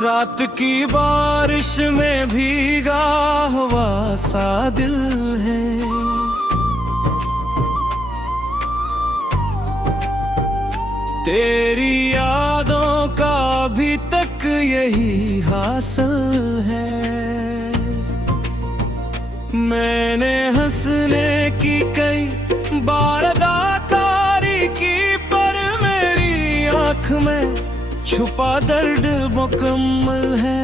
रात की बारिश में भीगा हुआ सा दिल है। तेरी यादों का अभी तक यही हासिल है। मैंने हंसने की कई बार अदाकारी की, पर मेरी आँख में छुपा दर्द मुकम्मल है।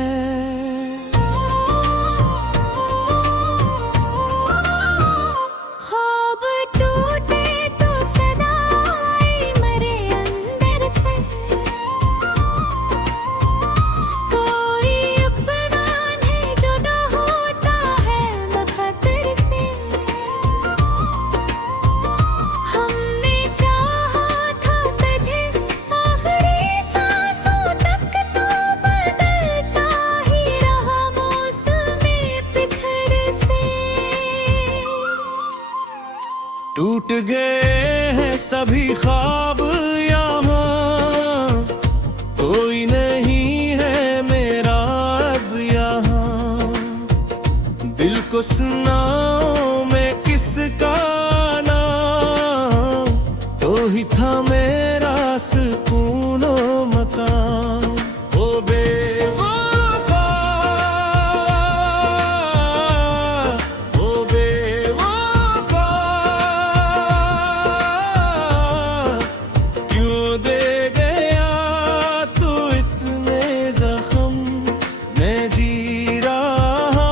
ख्वाब टूटे तो सदाएं मरे अंदर से, कोई अपना नहीं जुदा होता है बखतर से। हमने चाहा था तुझे आखिरी सांसों तक, तो बदलता ही रहा मौसमे बिखर से। टूट गए हैं सभी ख्वाब यहाँ, कोई नहीं है मेरा अब यहाँ। दिल को सुनाओ मैं किसका नाम, तो ही था मेरा सुकून ओ मकान। ओ बेवफा, ओ बेवफा, क्यों दे गया तू इतने जख्म। मैं जी रहा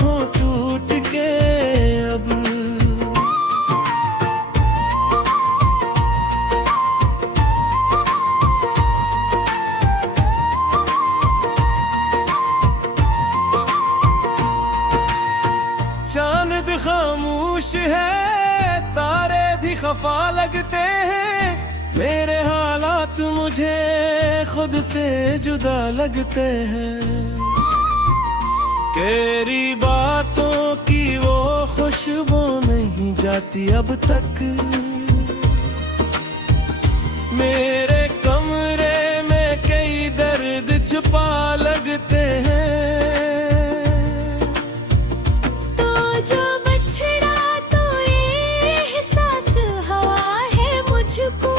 हूँ टूट के अब। चांद खामोश है, तारे भी खफा लगते हैं। मेरे हालात मुझे खुद से जुदा लगते हैं। तेरी बातों की वो खुशबू नहीं जाती अब तक। मेरे कमरे में कई दर्द छुपा लगते हैं। तो जो बछड़ा तो ये एहसास हवा है मुझको,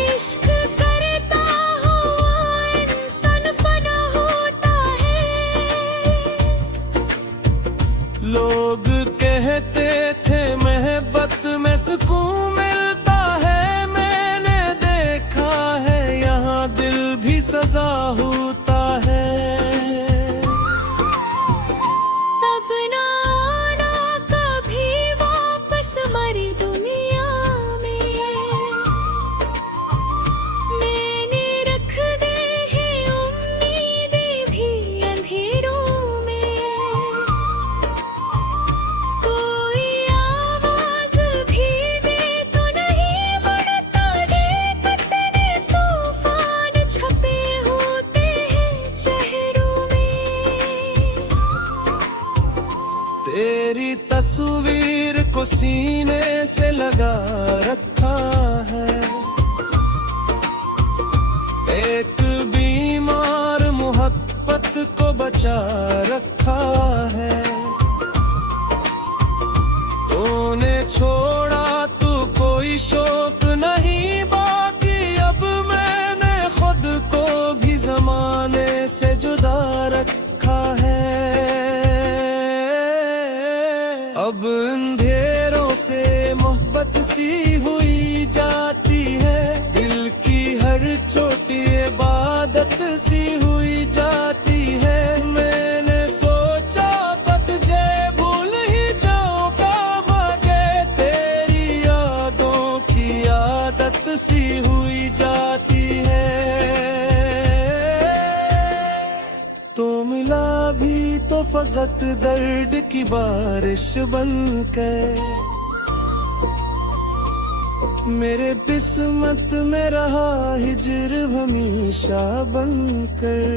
इश्क करता हुआ इंसान फना होता है। लोग कहते थे मोहब्बत में सुकून मिलता है। मैंने देखा है यहाँ दिल भी सजा होता है। अब ना आना कभी वापस मरी दुनिया में। मैंने रख दी है उम्मीदें भी अंधेरों में। कोई आवाज भी दे तो नहीं मुड़ता, कितने तूफान छपे होते हैं चेहरों में। तेरी तस्वीर को सीने से लगा रखा है। एक बीमार मोहब्बत को बचा रखा है। तूने छोड़ा तू कोई शौक नहीं बाकी। अब मैंने खुद को भी जमाने से जुदा रखा है। अब अंधेरों से मोहब्बत सी हुई जाती है। दिल की हर छोटी इबादत सी हुई जाती है। मैंने सोचा था तुझे भूल ही जाऊंगा, मगर तेरी यादों की आदत सी हुई जाती है। तो मिला भी तो फकत दर्द की बारिश बनकर। मेरे किस्मत में रहा हिजर हमेशा बनकर।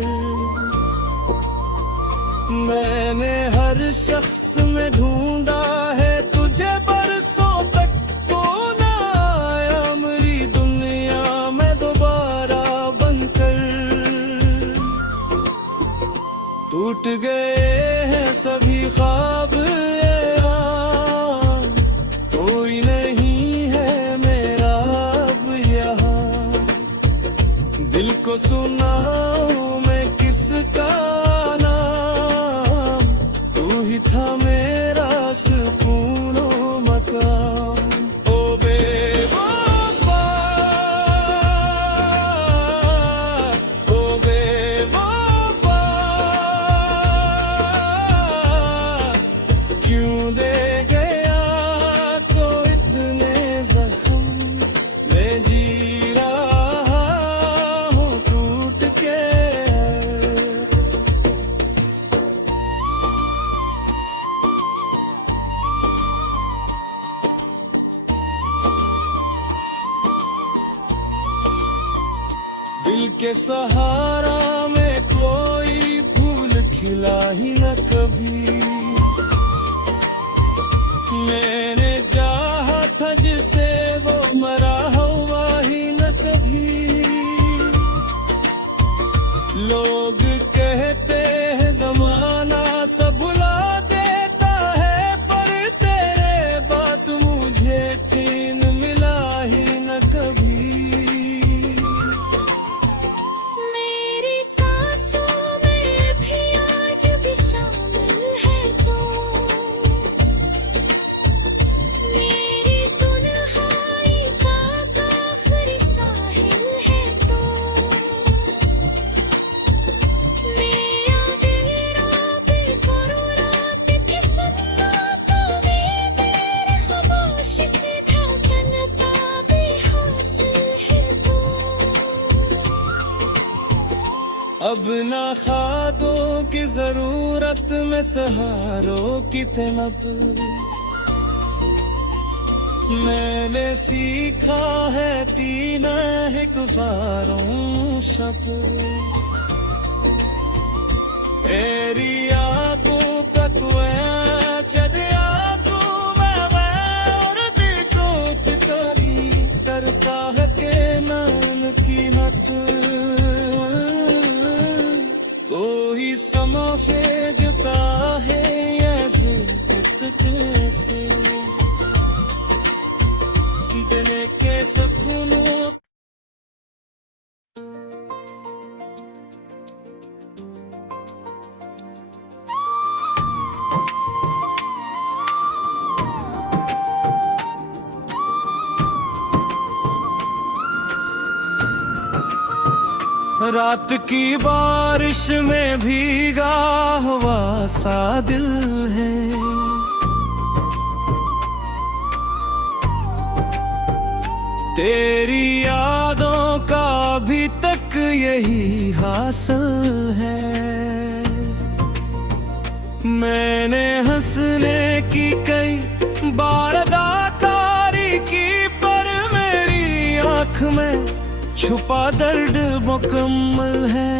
मैंने हर शख्स में ढूंढा है तुझे, बरसों तक तो ना आया मेरी दुनिया में दोबारा बनकर। टूट गए हैं सभी ख्वाब ये यार, कोई नहीं है मेरा अब यहाँ। दिल को सुनाऊं मैं किसका नाम, तू ही था मेरा सुकून ओ मकाम। ओ बेवफा, ओ बेवफा, क्यों दे गया तो इतने जख्म, मैं जी रहा हूँ टूट के। दिल के सहारा में कोई फूल खिला ही न कभी, मैंने चाहा था जिसे वो मरा हुआ ही न कभी। लोग कहते हैं जमाना सब भुला देता है, पर तेरे बात मुझे चैन मिला ही न कभी। मेरी सांसों में भी आज भी शामिल है तो, मेरी तन्हाई का आखिरी साहिल है तो, मैं तेरा बेकरार थी सन्ना का मेरे खामोशी से ढकन का भी हासिल है तो। अब ना खादों की जरूरत में सहारों की तलब, मैंने सीखा है तीन हिकफारों शब। तेरी आंखों का तू चदिया तू मैं और देखो तितरी करता है के नान की मत। कोई समा से जुता है ये जुल्फ़ कैसे, दिल के सुकूनों। रात की बारिश में भीगा हुआ सा दिल है, तेरी यादों का अभी तक यही हासिल है। मैंने हंसने की कई बार अदाकारी की, पर मेरी आँख में छुपा दर्द मुकम्मल है।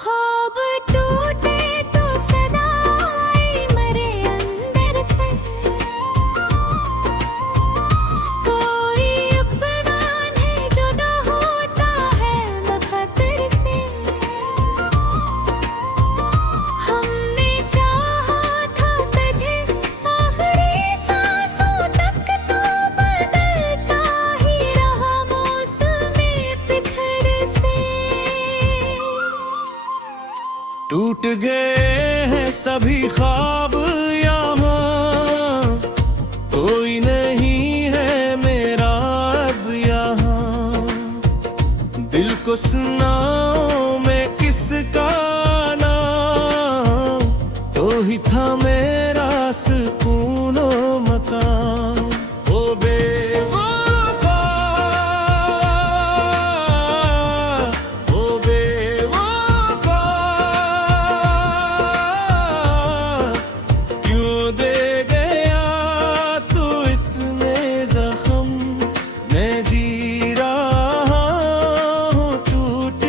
ख्वाब टूटे तो सदाएं मरे अंदर से, कोई अपना नहीं जुदा होता है बखतर से। हमने चाहा था तुझे आखिरी सांसों तक, तो बदलता ही रहा मौसमे बिखर से। टूट गए हैं सभी ख्वाब यहाँ, कोई नहीं है मेरा अब यहाँ। दिल को सुनाऊं मैं किसका नाम, तो ही था मेरा सुकून ओ मकाम। ओ बेवफा, ओ बेवफा, क्यों दे गया तू इतने जख्म, मैं जी रहा हूँ टूट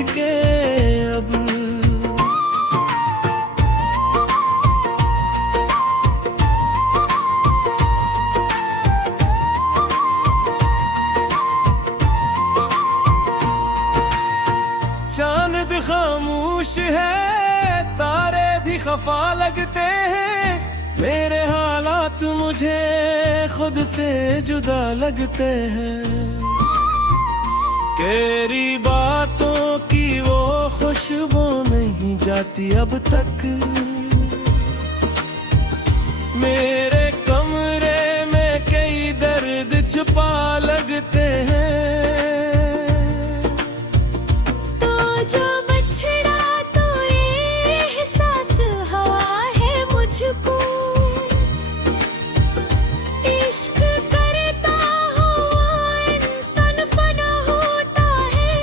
खुश है, तारे भी खफा लगते हैं। मेरे हालात मुझे खुद से जुदा लगते हैं। तेरी बातों की वो खुशबू नहीं जाती अब तक। मेरे कमरे में कई दर्द छुपा लगते हैं। तो जो बछड़ा तो ये एहसास हुआ है मुझको, इश्क करता हुआ इंसान फना होता है।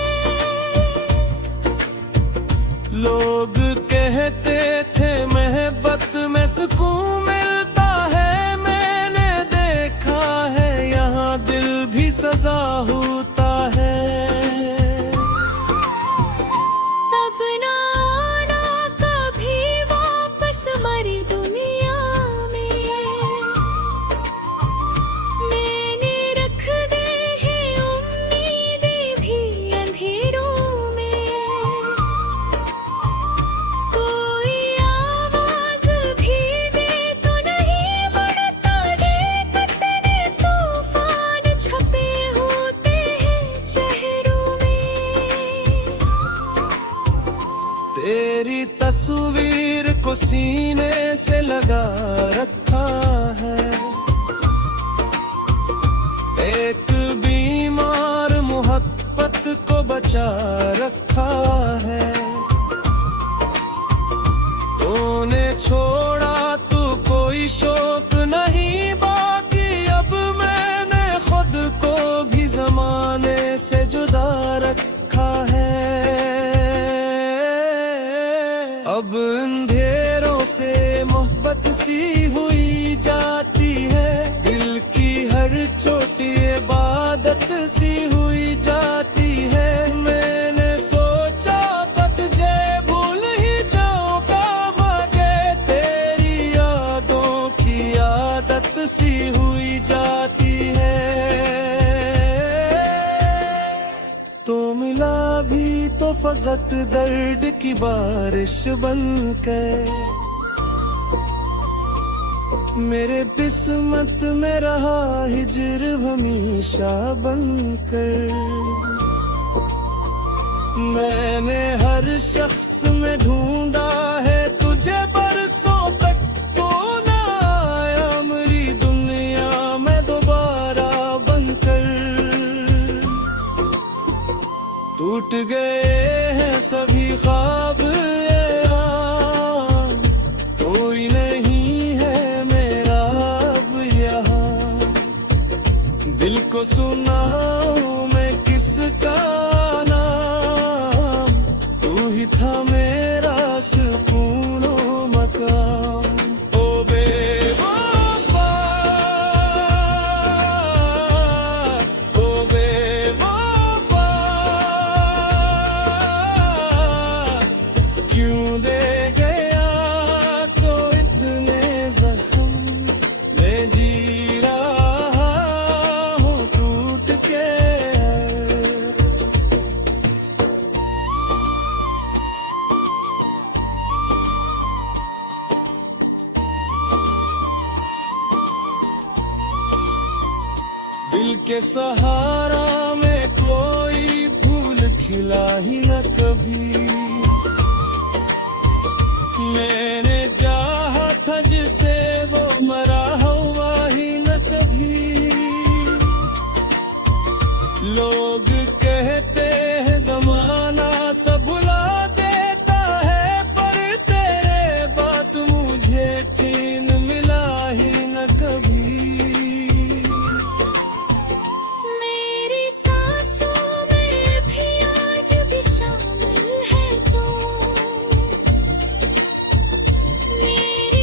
लोग कहते थे मोहब्बत में सुकून मिलता है। मैंने देखा है यहाँ दिल भी सजा होता है। अब ना आना कभी वापस मरी दुनिया में। मैंने रख दी है उम्मीदें भी अंधेरों में। कोई आवाज भी दे तो नहीं बढ़ता ये, कितने तूफान छपे होते हैं चेहरों में। तेरी तस्वीर को सीने से लगा रखा है। एक बीमार मोहब्बत को बचा रखा है। तूने छोड़ा तो कोई शौक नहीं बाकी। अब मैंने खुद को भी जमाने से जुदा रखा है। अब अंधेरों से मोहब्बत सी हुई जाती है। दिल की हर छोटी इबादत सी हुई जाती है। मैंने सोचा था तुझे भूल ही जाऊं, काम आगे तेरी यादों की आदत सी हुई जाती है। तो मिला भी तो फकत दर्द की बारिश बनकर। मेरे किस्मत में रहा हिजर हमेशा बनकर। मैंने हर शख्स में ढूंढा है तुझे, बरसों तक तो ना आया मेरी दुनिया में दोबारा बनकर। टूट गए हैं सभी ख्वाब यार, कोई नहीं है मेरा अब यहाँ। दिल को सुनाऊं मैं किसका नाम, तू ही था मेरा सुकून ओ मकाम। ओ बेवफा, ओ बेवफा, क्यों दे गया तो इतने जख्म। मैं जी रहा हूँ टूट के। दिल के सहारा में कोई फूल खिला ही न कभी। मैंने चाहा था जिसे वो मरा हुआ ही न कभी। लोग कहते हैं जमाना सब भुला देता है, पर तेरे बात मुझे चैन मिला ही न कभी। मेरी सांसों में भी आज भी शामिल है तो। मेरी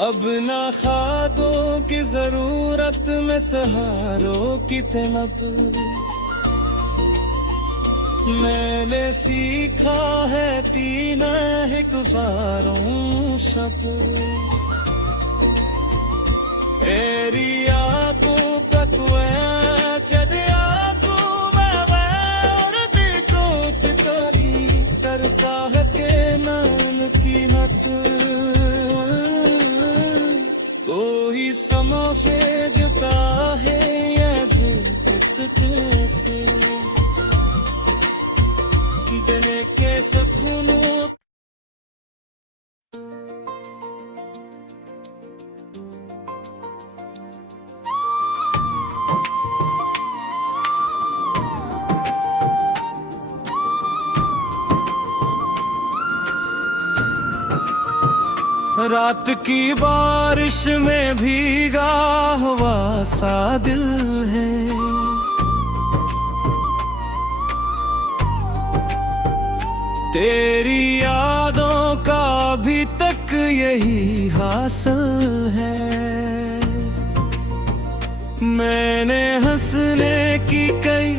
अब ना खादों की जरूरत में सहारों की तलब मैंने सीखा है तीन हिकबारों सब तेरी आंखों पे तू चदिया तू मैं और देखो पितरी करता है के नाम की मत कोई समों से जुटा है ये जुल्फ़ से देने के सुकूनों रात की बारिश में भीगा हुआ सा दिल है तेरी यादों का अभी तक यही हासिल है मैंने हंसने की कई